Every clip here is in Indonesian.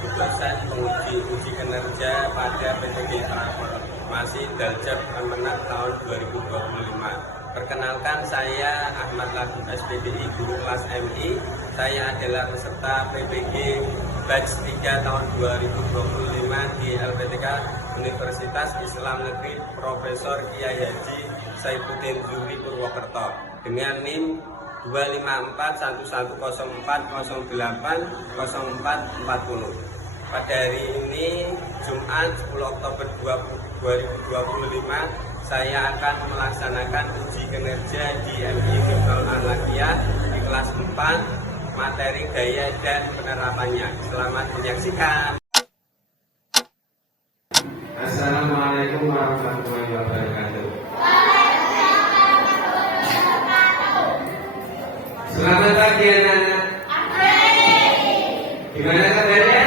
dosen penguji uji kinerja pada PTG Transformasi Daljab Kemenak tahun 2025. Perkenalkan, saya Ahmad Lagu SPDI Guru Kelas MI. Saya adalah peserta PPG Batch 3 tahun 2025 di LPTK Universitas Islam Negeri Profesor Kiai Haji Saifuddin Zuhri Purwokerto dengan NIM 25104080440. Pada hari ini Jumat 10 Oktober 2025 saya akan melaksanakan uji kinerja di MI Hifdzul Al-Laqiyah di kelas 4 materi gaya dan penerapannya. Selamat menyaksikan. Assalamualaikum warahmatullahi wabarakatuh. Selamat pagi anak-anak. Gimana kabarnya?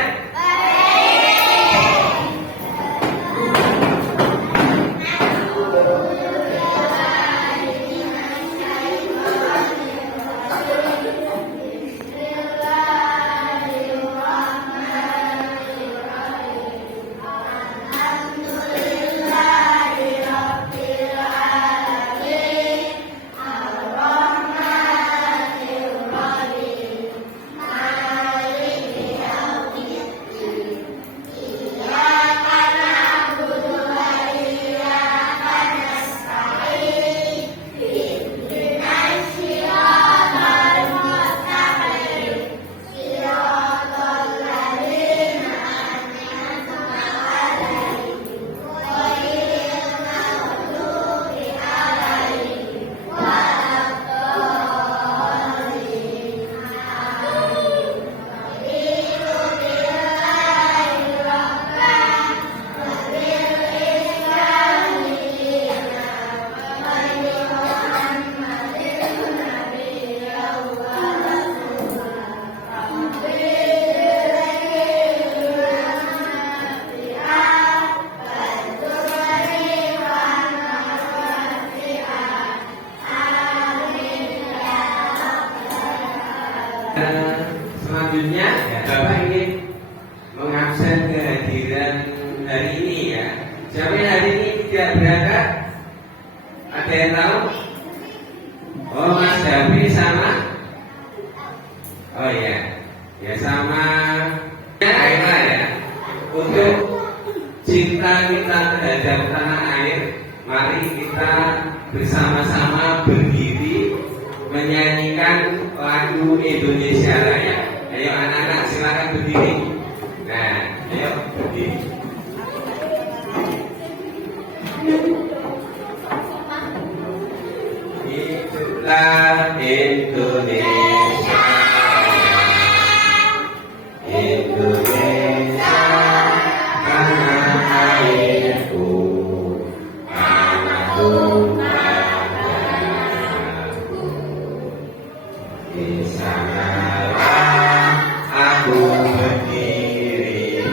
Selanjutnya, Bapak ingin mengabsen kehadiran hari ini ya. Siapa yang hari ini tidak berangkat? Ada yang tahu? Oh, Mas Davi sama? Oh iya, ya sama. Ayolah ya. Untuk cinta kita terhadap tanah air, mari kita bersama-sama berdiri menyanyikan lagu Indonesia Raya. Ayo anak-anak silakan berdiri. Nah, ayo berdiri. Hiduplah Indonesia, Indonesia tanah airku, tanah tumpahku. Di sanalah aku berdiri.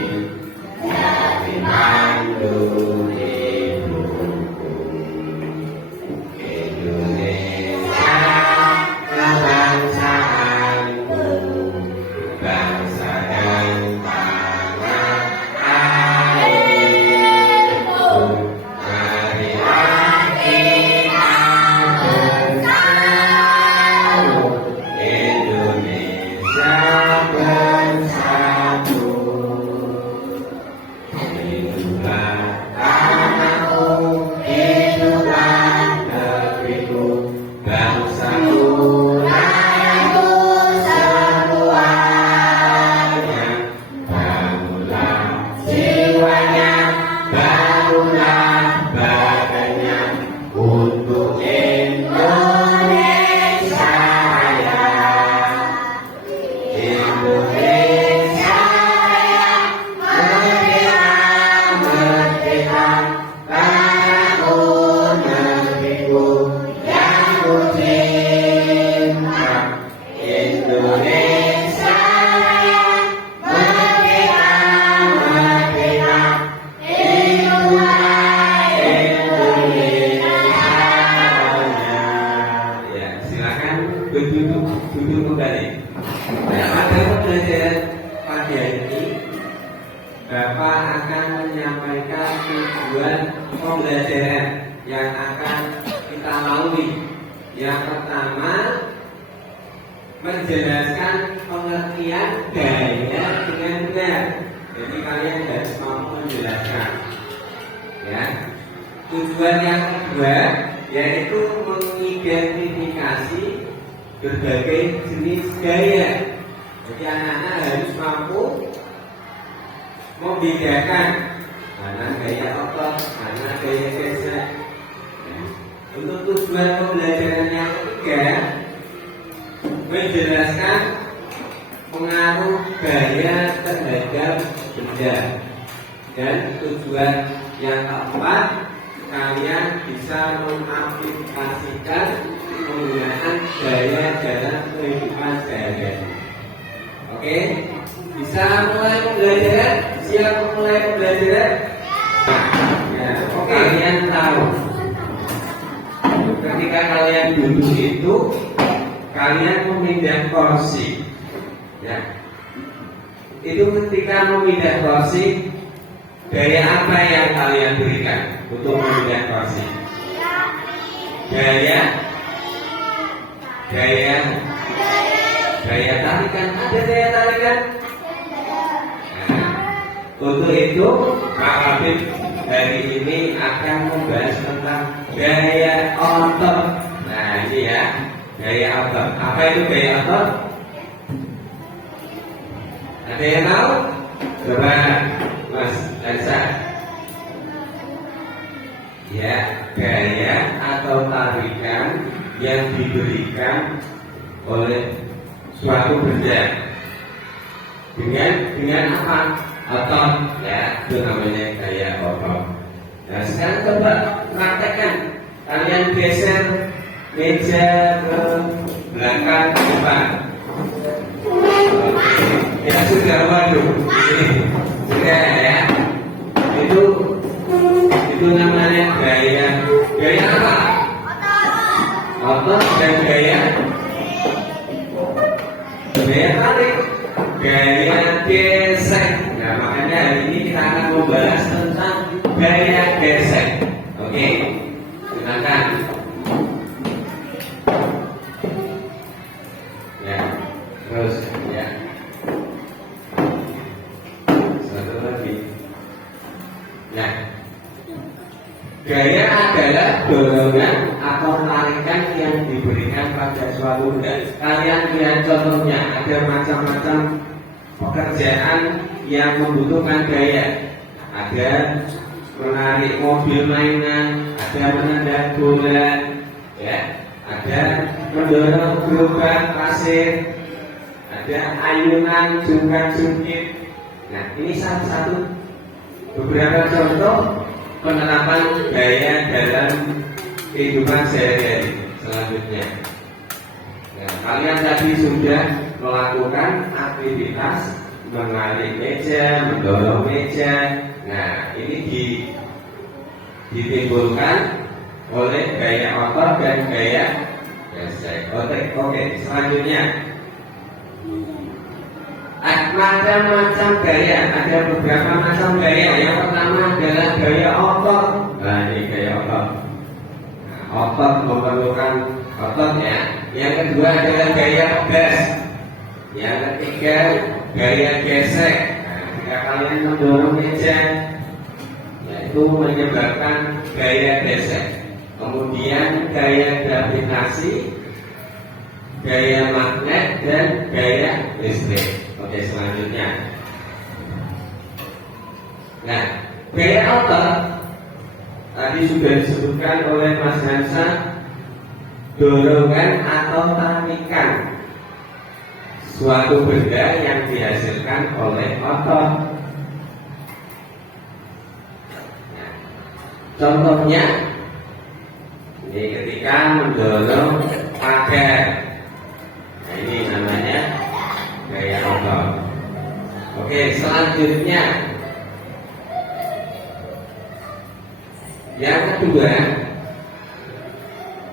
Bapak akan menyampaikan tujuan pembelajaran yang akan kita lalui. Yang pertama, menjelaskan pengertian gaya dengan benar. Jadi kalian harus mampu menjelaskan. Ya. Tujuan yang kedua yaitu mengidentifikasi berbagai jenis gaya. Jadi anak-anak harus mampu membedakan mana gaya otot, mana gaya gesek. Untuk tujuan pembelajaran yang ketiga, menjelaskan pengaruh gaya terhadap benda. Dan tujuan yang keempat, kalian bisa mengaplikasikan penggunaan gaya dalam kehidupan sehari-hari. Oke, bisa mulai pembelajaran? Siap mulai pembelajaran? Ya, oke. Kalian tahu, ketika kalian duduk itu, kalian memindah kursi. Ya, itu ketika memindah kursi, gaya apa yang kalian berikan untuk memindah kursi? Gaya tarikan. Ada gaya tarikan? Nah, untuk itu Pak Habib hari ini akan membahas tentang gaya otot. Nah ini ya, gaya otot. Apa itu gaya otot? Ada yang tahu? Coba Mas Elsa. Ya, gaya atau tarikan yang diberikan oleh suatu benda dengan apa? Otot, ya, itu namanya gaya otot. Nah sekarang coba praktekkan. Kalian geser meja ke belakang ke depan. Ya sudah, waduh, sudah ya. Itu namanya gaya apa? Otot dan gaya tarik, gaya gesek. Nah makanya hari ini kita akan membahas tentang gaya gesek. Oke, silakan. Ya, terus ya. Satu lagi. Ya. Gaya adalah dorongan atau tarikan yang diberikan pada suatu benda. Kalian lihat contohnya, ada macam-macam pekerjaan yang membutuhkan gaya. Ada menarik mobil mainan, ada menendang bola, ya, ada mendorong gerobak pasir, ada ayunan jungkat-jungkit. Nah, ini satu-satu beberapa contoh penerapan gaya dalam kehidupan sehari-hari. Selanjutnya, nah, kalian tadi sudah melakukan aktivitas menarik meja, mendorong meja. Nah, ini ditimbulkan oleh gaya otot dan gaya gesek. Oke, selanjutnya macam-macam gaya. Ada beberapa macam gaya. Yang pertama adalah gaya otot. Nah ini gaya otot. Nah, otot memerlukan otot ya. Yang kedua adalah gaya pegas. Yang ketiga gaya gesek. Nah, jika kalian mendorong meja, yaitu menyebabkan gaya gesek. Kemudian gaya gravitasi, gaya magnet dan gaya listrik. Oke, selanjutnya. Nah, gaya otot tadi sudah disebutkan oleh Mas Hansa, dorongan atau tarikan suatu benda yang dihasilkan oleh otot. Nah, contohnya ini ketika mendorong pagar. Nah, ini namanya gaya otot. Oke, selanjutnya yang kedua,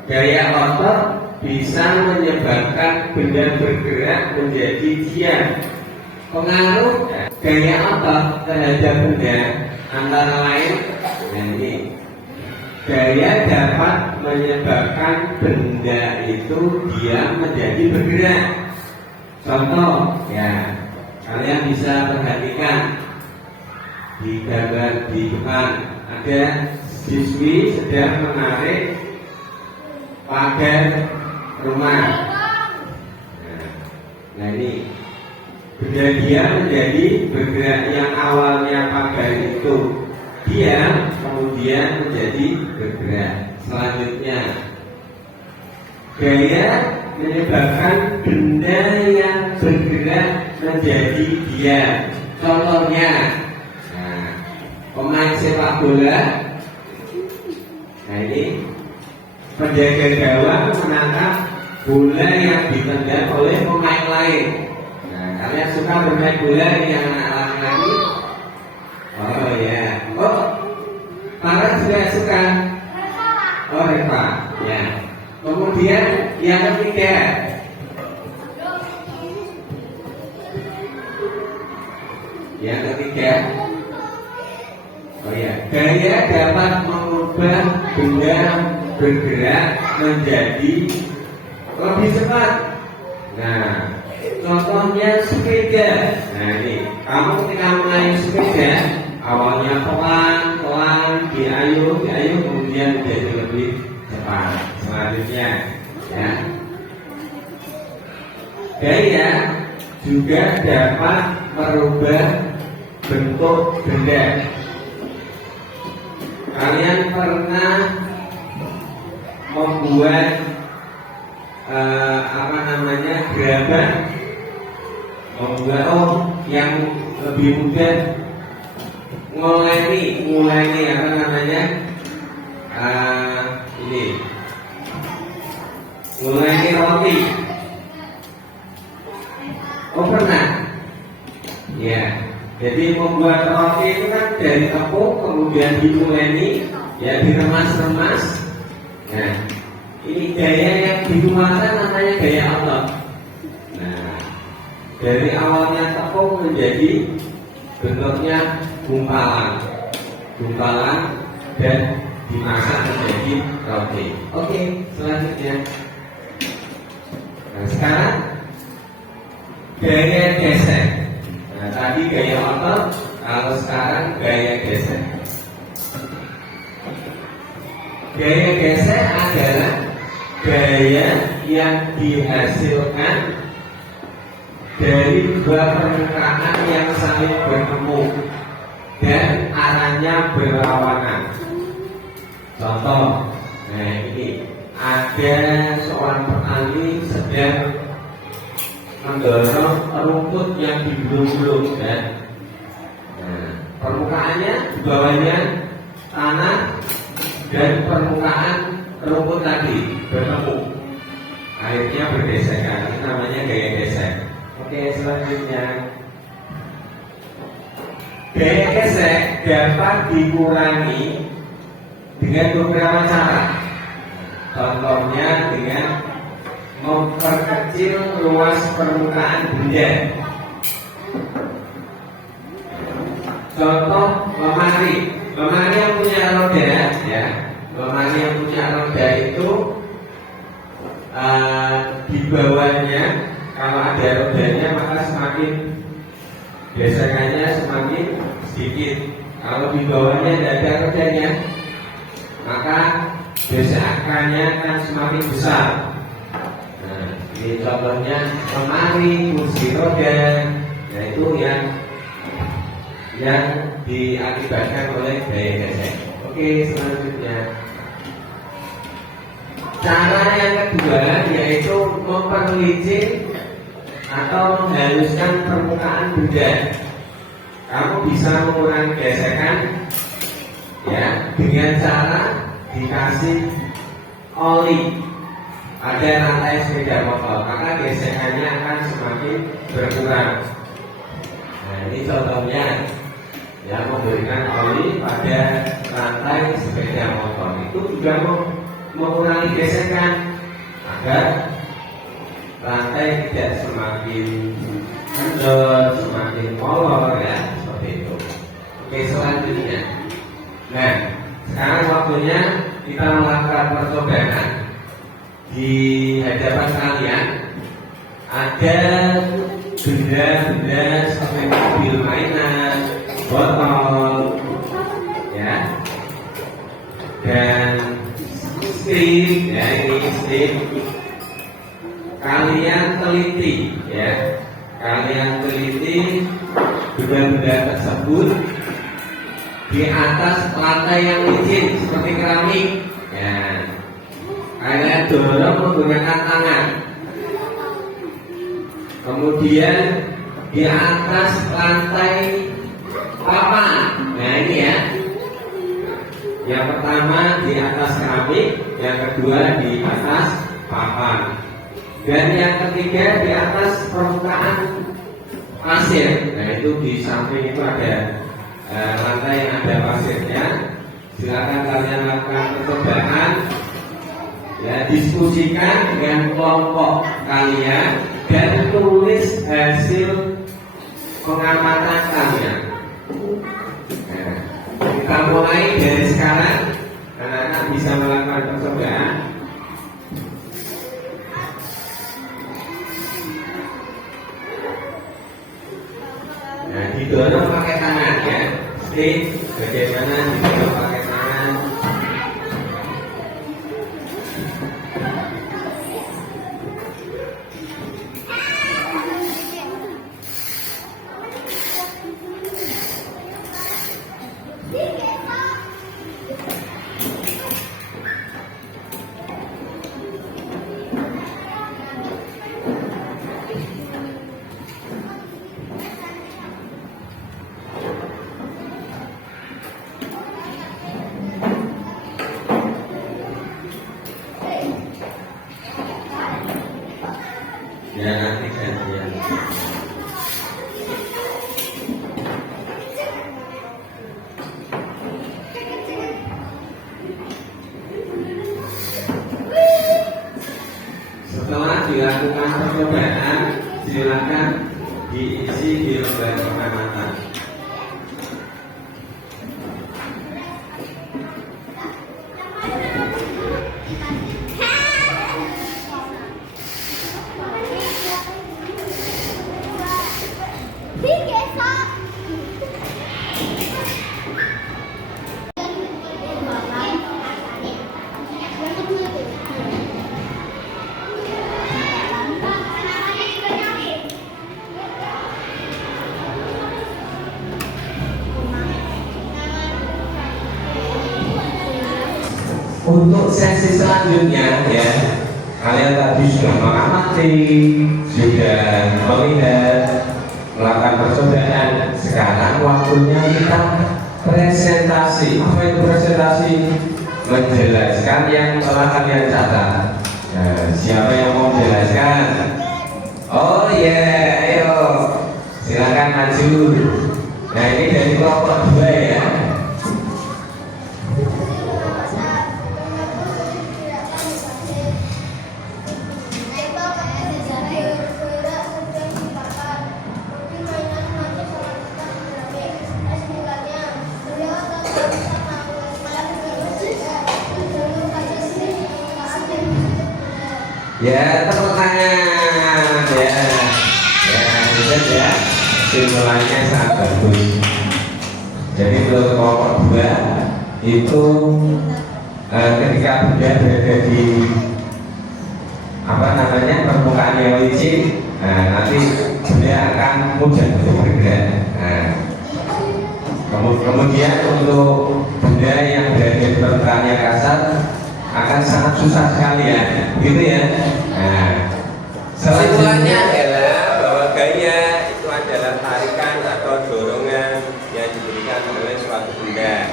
gaya otot bisa menyebabkan benda bergerak menjadi diam. Pengaruh gaya otot terhadap benda antara lain, nah ini gaya dapat menyebabkan benda itu dia menjadi bergerak. Contoh ya, kalian bisa perhatikan di gambar di depan ada siswi sedang menarik pagar rumah. Nah ini benda dia menjadi bergerak, yang awalnya pagar itu diam kemudian menjadi bergerak. Selanjutnya gaya menyebabkan benda yang bergerak menjadi diam. Contohnya pemain sepak bola. Nah ini penjaga gawang menangkap bola yang ditendang oleh pemain lain. Nah kalian suka bermain bola yang anak laki-laki? Oh ya, oh Farah juga suka. Oh Reva, ya. Kemudian yang ketiga, oh ya, gaya dapat mengubah benda bergerak menjadi lebih cepat. Nah, contohnya sepeda. Nah ini, kamu ketika menaiki sepeda, awalnya pelan, diayuh, kemudian menjadi lebih cepat. Selanjutnya, ya, gaya juga dapat merubah bentuk benda. Kalian pernah membuat gerabah, membuat yang lebih mudah nguleni nguleni roti. Oh pernah? Ya. Jadi membuat roti itu kan dari tepung kemudian diuleni, ya diremas-remas. Nah, ini gaya yang digunakan namanya gaya otot. Nah, dari awalnya tepung menjadi bentuknya gumpalan dan dimasak menjadi roti. Oke, selanjutnya. Nah, sekarang gaya gesek. Nah, tadi gaya otot, kalau sekarang gaya gesek. Gaya gesek adalah gaya yang dihasilkan dari dua permukaan yang saling bertemu dan arahnya berlawanan. Contoh, nah ini ada seorang petani sedang mendorong rumput yang digulung-gulung dan permukaannya di bawahnya tanah dan permukaan rumput tadi bertemu, akhirnya bergesekan. Ini namanya gaya gesek. Oke, selanjutnya gaya gesek dapat dikurangi dengan beberapa cara. Contohnya dengan memperkecil luas permukaan benda. Contoh lemari yang punya roda, ya. Lemari yang punya roda itu di bawahnya kalau ada rodanya maka semakin gesekannya semakin sedikit. Kalau di bawahnya tidak ada rodanya maka gesekannya akan semakin besar. Ini contohnya lemari, kursi roda, yaitu yang diakibatkan oleh gaya gesek. Oke, selanjutnya cara yang kedua yaitu memperlicin atau menghaluskan permukaan benda. Kamu bisa mengurangi gesekan ya dengan cara dikasih oli pada rantai sepeda motor, maka gesekannya akan semakin berkurang. Nah ini contohnya, ya, memberikan oli pada rantai sepeda motor itu juga mengurangi gesekan agar rantai tidak semakin kendor, semakin molor ya, seperti itu. Oke, selanjutnya. Nah, sekarang waktunya kita melakukan percobaan. Di hadapan kalian ada benda-benda seperti mobil mainan, botol, ya, dan stick, ya ini stick. Kalian teliti, ya, kalian teliti benda-benda tersebut di atas lantai yang licin seperti keramik, ya. Kalian dorong menggunakan tangan. Kemudian di atas lantai papan. Nah ini ya. Yang pertama di atas keramik, yang kedua di atas papan, dan yang ketiga di atas permukaan pasir. Nah itu di samping itu ada lantai yang ada pasirnya. Silakan kalian lakukan percobaan. Ya, diskusikan dengan kelompok kalian dan tulis hasil pengamatan kalian. Nah, kita mulai dari sekarang. Anak-anak bisa melakukan percobaan. Nah, didorong pakai tangan ya. Stick bagaimana didorong pakai tangan. Ya, nanti gantian. Setelah dilakukan percobaan, silakan diisi di lembar pengamatan. Untuk sesi selanjutnya ya, kalian tadi sudah mengamati, sudah melihat, melakukan percobaan. Sekarang waktunya kita presentasi. Apa itu presentasi? Menjelaskan yang telah kalian catat. Nah, siapa yang mau menjelaskan? Oh ya, ayo silakan maju. Nah ini dari kelompok 2 ya. Ya, tepuk tangan ya. Ya, bisa ya. Simulasinya sangat bagus. Jadi untuk kelompok 2 itu ketika benda berada di permukaan yang licin, nanti benda akan mudah untuk bergerak. Kemudian untuk benda yang berada di permukaan yang kasar akan sangat susah sekali ya, gitu ya. Kesimpulannya adalah bahwa gaya itu adalah tarikan atau dorongan yang diberikan oleh suatu benda.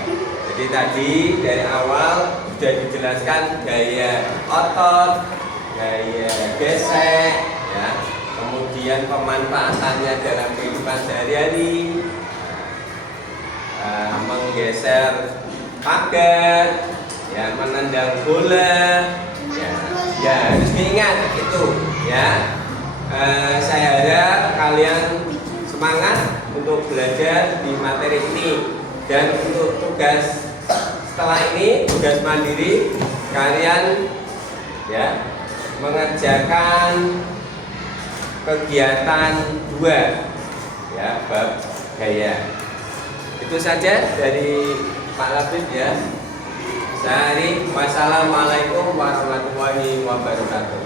Jadi tadi dari awal sudah dijelaskan gaya otot, gaya gesek, ya. Kemudian pemanfaatannya dalam kehidupan sehari-hari, menggeser pagar, ya, menendang bola, ya harus diingat itu, ya. Saya harap kalian semangat untuk belajar di materi ini, dan untuk tugas setelah ini, tugas mandiri, kalian ya mengerjakan kegiatan 2 ya, bab gaya. Itu saja dari Pak Labib ya. Wassalamualaikum warahmatullahi wabarakatuh.